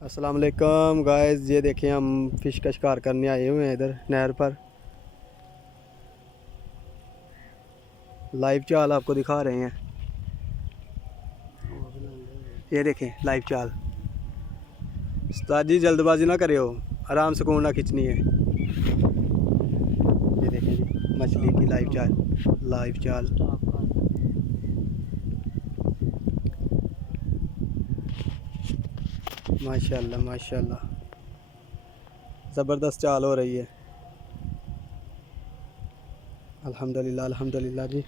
अस्सलाम वालेकुम गाइस, ये देखें हम फ़िश का शिकार करने आए हुए हैं इधर नहर पर। लाइव चाल आपको दिखा रहे हैं। ये देखें लाइव चाल। उस्ताद जी जल्दबाजी ना करे हो, आराम से कोना खींचनी है। ये देखें जी मछली की लाइव चाल। माशाल्लाह माशाल्लाह, ज़बरदस्त चाल हो रही है। अल्हम्दुलिल्लाह अल्हम्दुलिल्लाह जी।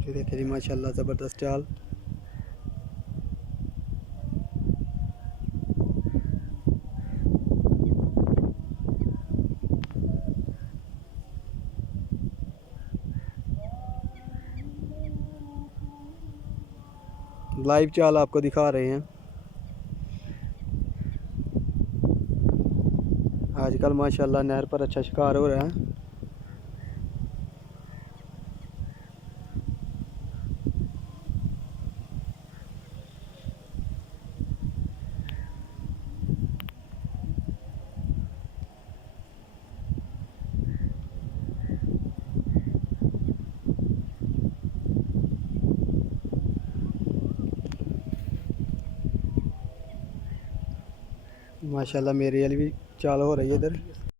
ये देखें जी माशाल्लाह, ज़बरदस्त चाल। लाइव चाल आपको दिखा रहे हैं। आजकल माशाल्लाह नहर पर अच्छा शिकार हो रहा है। माशाल्लाह मेरी वाली भी चाल हो रही है इधर।